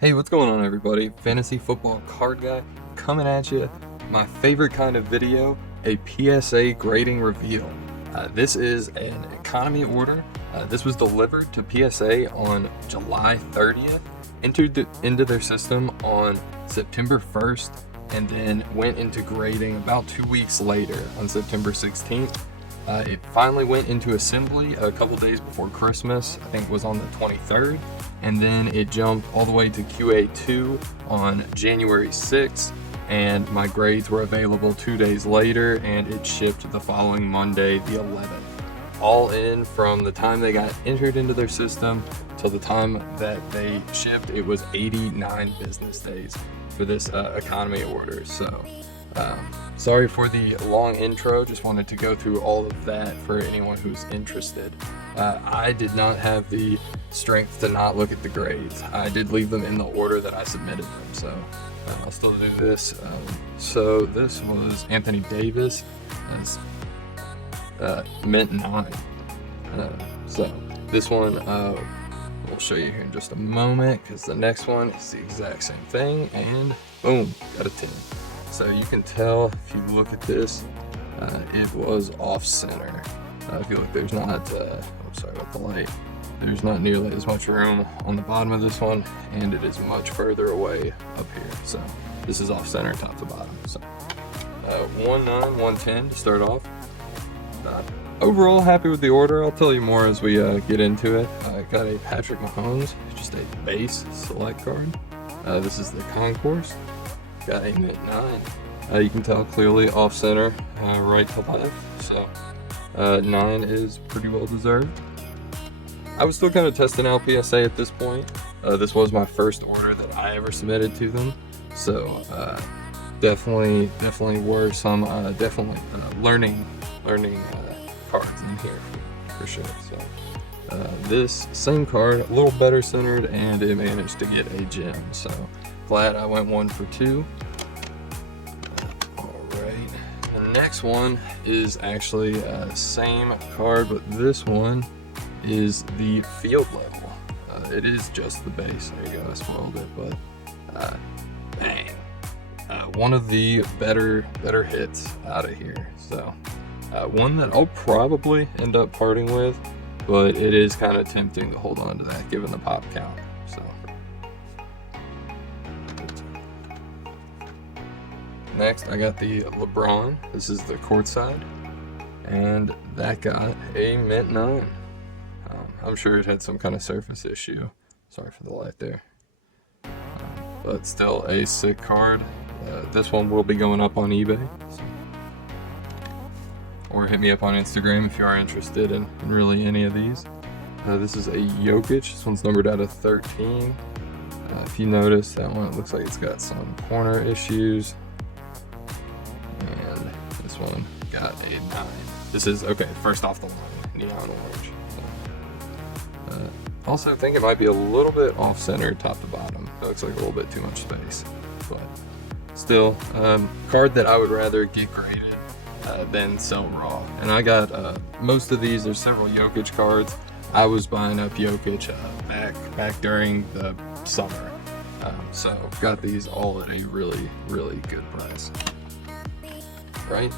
Hey, what's going on, everybody? Fantasy football card guy coming at you. My favorite kind of video, a PSA grading reveal. This is an economy order. This was delivered to PSA on July 30th, entered into their system on September 1st, and then went into grading about 2 weeks later on September 16th. It finally went into assembly a couple days before Christmas. I think it was on the 23rd. And then it jumped all the way to QA2 on January 6th, and my grades were available 2 days later, and it shipped the following Monday, the 11th. All in, from the time they got entered into their system till the time that they shipped, it was 89 business days for this economy order. So sorry for the long intro, just wanted to go through all of that for anyone who's interested. I did not have the strength to not look at the grades. I did leave them in the order that I submitted them, so I'll still do this. So this was Anthony Davis as mint 9. So this one we'll show you here in just a moment, because the next one is the exact same thing, and boom, got a 10. So you can tell if you look at this, it was off center. If you look, there's not, sorry about the light, there's not nearly as much room on the bottom of this one, and it is much further away up here. So this is off center top to bottom. So 1-9, 110 to start off. Overall, happy with the order. I'll tell you more as we get into it. I got a Patrick Mahomes, just a base select card. This is the concourse. Got a mint 9. You can tell clearly off center, right to left. So 9 is pretty well deserved. I was still kind of testing out PSA at this point. This was my first order that I ever submitted to them, so definitely were some learning cards in here for sure. So this same card, a little better centered, and it managed to get a gem. So glad I went 1 for 2. The next one is actually same card, but this one is the field level. It is just the base. There you go, I spoiled it, but bang. One of the better hits out of here. So one that I'll probably end up parting with, but it is kind of tempting to hold on to that given the pop count. So next, I got the LeBron. This is the courtside, and that got a mint 9. I'm sure it had some kind of surface issue. Sorry for the light there. But still a sick card. This one will be going up on eBay. So. Or hit me up on Instagram if you are interested in really any of these. This is a Jokic. This one's numbered out of 13. If you notice, that one, it looks like it's got some corner issues. And this one got a 9. This is, okay, first off the line, neon orange. So, also think it might be a little bit off center top to bottom. It looks like a little bit too much space, but still, card that I would rather get graded than sell raw. And I got most of these. There's several Jokic cards. I was buying up Jokic back during the summer, so got these all at a really good price. Right,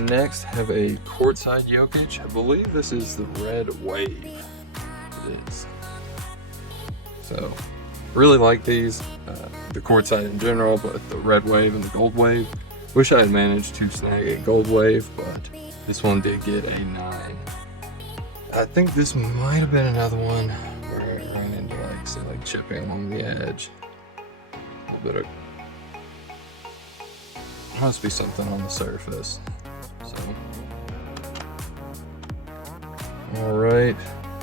next have a courtside Jokic. I believe this is the red wave. It is. So, really like these, the courtside in general, but the red wave and the gold wave. Wish I had managed to snag a gold wave, but this one did get a 9. I think this might have been another one where I ran into like chipping along the edge. A little bit of, must be something on the surface. So, all right,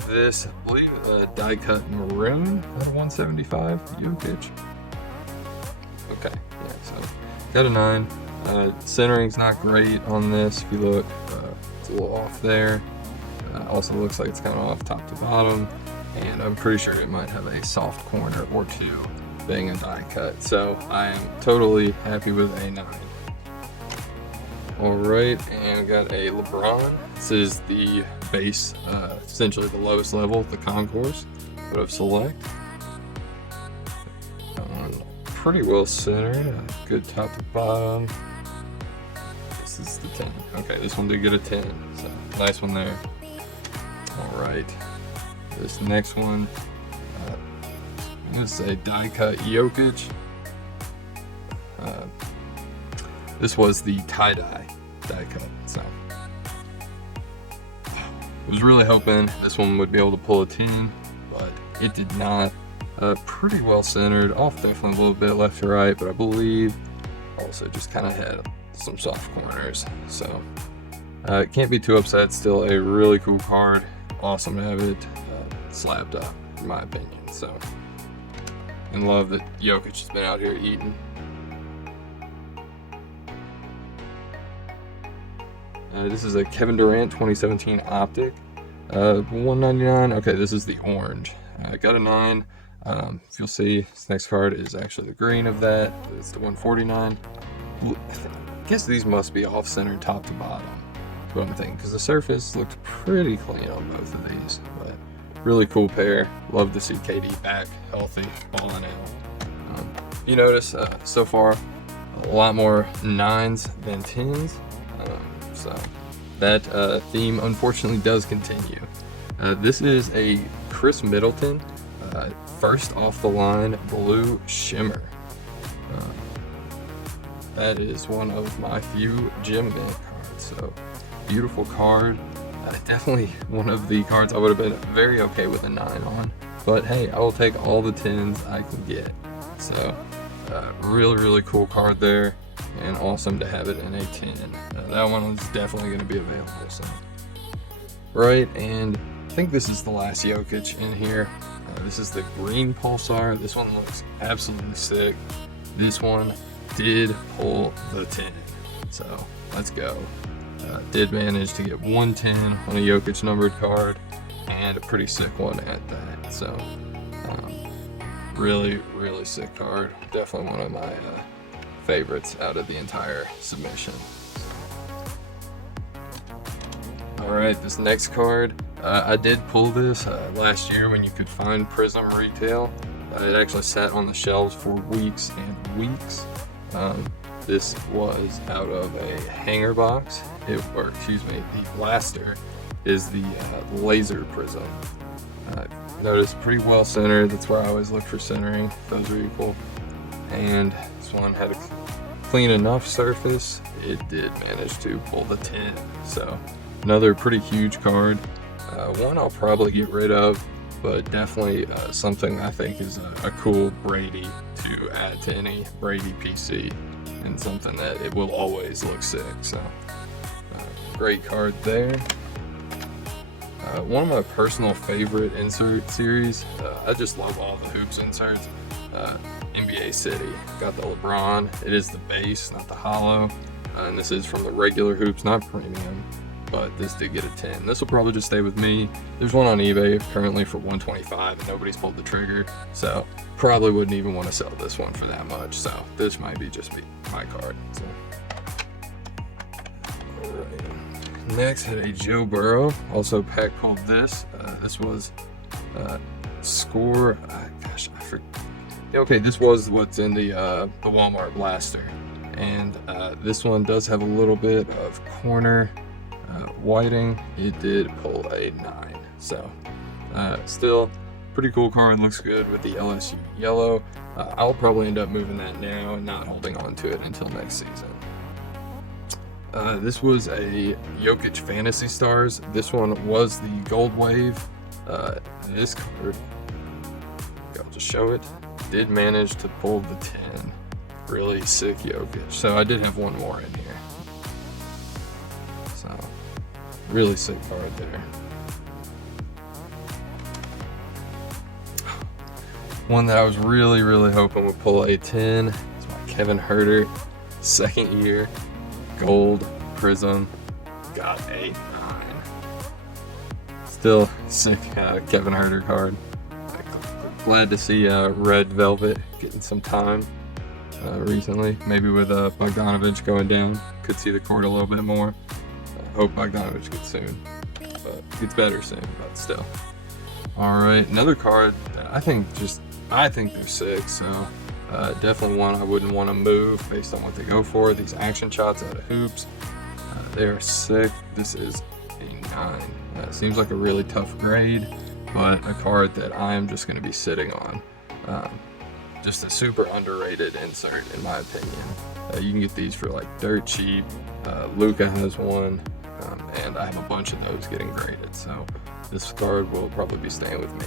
this, I believe, die cut maroon out of 175 Jokic. Okay, yeah, so got a 9. Centering's not great on this. If you look, it's a little off there. Also looks like it's kind of off top to bottom, and I'm pretty sure it might have a soft corner or two being a die cut. So I am totally happy with a 9. Alright, and got a LeBron. This is the base, essentially the lowest level, the concourse, but of select. That one pretty well centered, good top to bottom. This is the 10. Okay, this one did get a 10, so nice one there. All right, this next one, I'm gonna say die cut Jokic. This was the tie-dye die cut, so I was really hoping this one would be able to pull a 10, but it did not. Pretty well centered, off definitely a little bit left to right, but I believe also just kind of had some soft corners, so can't be too upset. Still a really cool card, awesome to have it slapped up in my opinion. So, and love that Jokic has been out here eating. This is a Kevin Durant 2017 Optic, 199. Okay, this is the orange. I got a 9. If you'll see, this next card is actually the green of that. It's the 149. I guess these must be off-centered top to bottom, is what I'm thinking, because the surface looked pretty clean on both of these. But really cool pair. Love to see KD back, healthy, balling out. You notice so far a lot more 9s than 10s. So that theme unfortunately does continue. This is a Chris Middleton first off the line blue shimmer. That is one of my few gem mint cards, so beautiful card. Definitely one of the cards I would have been very okay with a 9 on, but hey, I will take all the 10s I can get. So really cool card there, and awesome to have it in a 10. That one is definitely going to be available. So right, and I think this is the last Jokic in here. This is the green pulsar. This one looks absolutely sick. This one did pull the 10, so let's go. Did manage to get 110 on a Jokic numbered card, and a pretty sick one at that. So really sick card. Definitely one of my favorites out of the entire submission. Alright, this next card, I did pull this last year when you could find Prism retail. It actually sat on the shelves for weeks and weeks. This was out of a hanger box. The blaster is the laser Prism. Notice pretty well centered. That's where I always look for centering. Those are equal. And this one had a clean enough surface. It did manage to pull the 10. So another pretty huge card. One I'll probably get rid of, but definitely something I think is a cool Brady to add to any Brady PC, and something that it will always look sick. So great card there. One of my personal favorite insert series, I just love all the hoops inserts. NBA City, got the LeBron. It is the base, not the hollow, and this is from the regular hoops, not premium, but this did get a 10. This will probably just stay with me. There's one on eBay currently for 125, and nobody's pulled the trigger, so probably wouldn't even want to sell this one for that much. So this might be just my card. So. Alright. Next, had a Joe Burrow, also pack pulled this. This was score. Gosh, I forget. Okay, this was what's in the Walmart blaster, and this one does have a little bit of corner whiting. It did pull a 9, so still pretty cool card. Looks good with the LSU yellow. I'll probably end up moving that now and not holding on to it until next season. This was a Jokic Fantasy Stars. This one was the Gold Wave. This card, I'll just show it, did manage to pull the 10. Really sick Jokic. So I did have one more in here. So really sick card there. One that I was really hoping would pull a 10 is my Kevin Huerter, second year, gold Prism, got a 9. Still sick Kevin Huerter card. Glad to see Red Velvet getting some time recently. Maybe with Bogdanovich going down, could see the court a little bit more. Hope Bogdanovich gets soon, but gets better soon. But still, all right. Another card that I think they're sick. So Definitely one I wouldn't want to move based on what they go for. These action shots out of hoops, they're sick. This is a 9. Seems like a really tough grade, but a card that I am just going to be sitting on. Just a super underrated insert in my opinion. You can get these for like dirt cheap. Luca has one, and I have a bunch of those getting graded, so this card will probably be staying with me.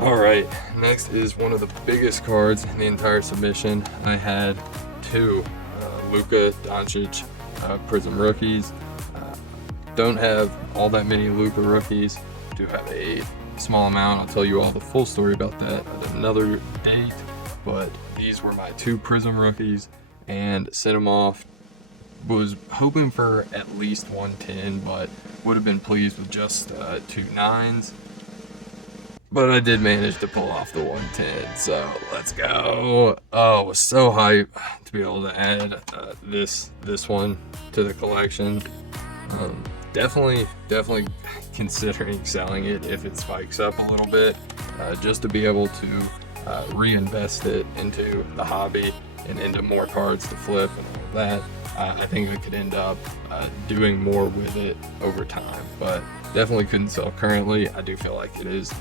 Alright, next is one of the biggest cards in the entire submission. I had 2 Luka Doncic Prism rookies. Don't have all that many Luka rookies. Do have a small amount. I'll tell you all the full story about that at another date. But these were my 2 Prism rookies, and sent them off. Was hoping for at least 110, but would have been pleased with just 2 9s. But I did manage to pull off the 110, so let's go. Oh, I was so hyped to be able to add this one to the collection. Definitely considering selling it if it spikes up a little bit, just to be able to reinvest it into the hobby and into more cards to flip and all that. I think I could end up doing more with it over time, but definitely couldn't sell currently. I do feel like it is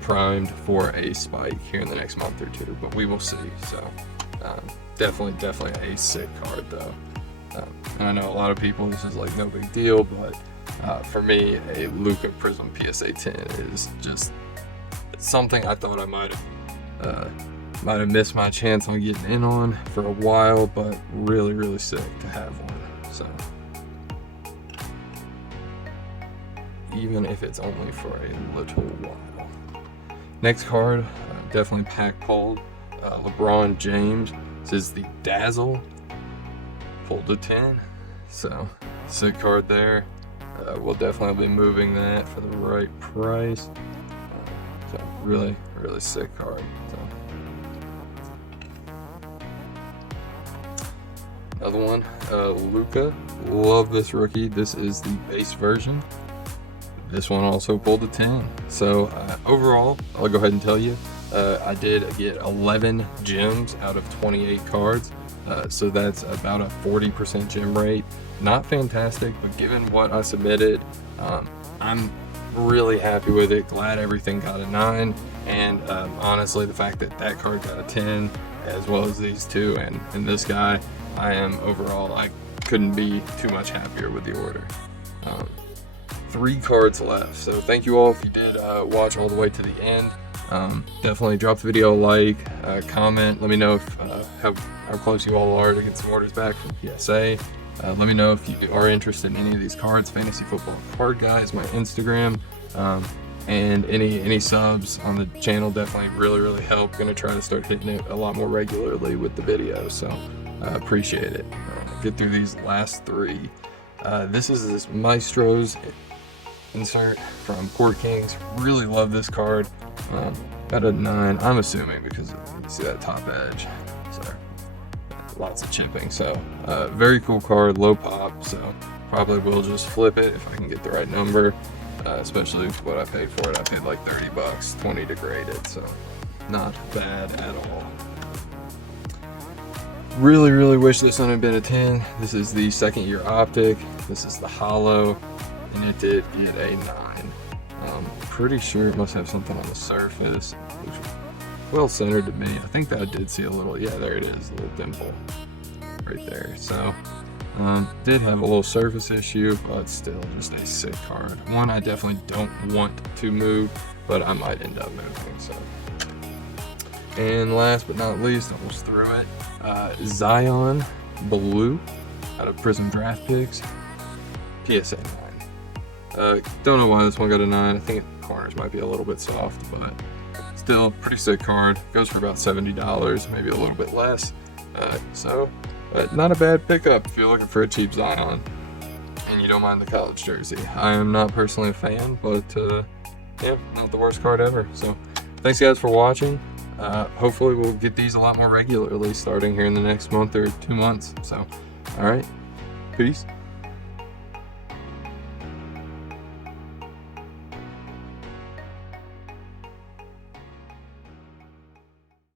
primed for a spike here in the next month or 2, but we will see. So definitely a sick card though. And I know a lot of people, this is like no big deal, but for me, a Luka Prism PSA 10 is just something I thought I might have missed my chance on getting in on for a while, but really sick to have one. So even if it's only for a little while. Next card, definitely pack pulled. LeBron James. This is the Dazzle. Pulled to 10. So sick card there. We'll definitely be moving that for the right price. So really sick card. So. Another one, Luka. Love this rookie. This is the base version. This one also pulled a 10. So overall, I'll go ahead and tell you, I did get 11 gems out of 28 cards. So that's about a 40% gem rate. Not fantastic, but given what I submitted, I'm really happy with it. Glad everything got a 9. And honestly, the fact that that card got a 10, as well as these 2 and this guy, I am overall, I couldn't be too much happier with the order. 3 cards left, so thank you all if you did watch all the way to the end. Definitely drop the video a like, comment, let me know if, how close you all are to get some orders back from PSA. Let me know if you are interested in any of these cards. Fantasy Football Card Guy is my Instagram, and any subs on the channel definitely really help. Gonna try to start hitting it a lot more regularly with the videos, so appreciate it. Get through these last 3. This is this Maestro's insert from Court Kings. Really love this card. Got a 9, I'm assuming, because you see that top edge. So lots of chipping. So very cool card, low pop. So probably will just flip it if I can get the right number. Especially with what I paid for it. I paid like $30, 20 to grade it. So not bad at all. Really wish this one had been a 10. This is the 2nd year optic. This is the hollow, and it did get a 9. Pretty sure it must have something on the surface. Well centered to me. I think that I did see a little, yeah, there it is, a little dimple right there. So did have a little surface issue, but still just a sick card. One I definitely don't want to move, but I might end up moving. So, and last but not least, almost threw it. Zion Blue out of Prism Draft Picks, PSA 9. Don't know why this one got a 9. I think the corners might be a little bit soft, but still pretty sick card. Goes for about $70, maybe a little bit less. So not a bad pickup if you're looking for a cheap Zion and you don't mind the college jersey. I am not personally a fan, but yeah, not the worst card ever. So thanks guys for watching. Hopefully we'll get these a lot more regularly starting here in the next month or 2 months. So, all right, peace.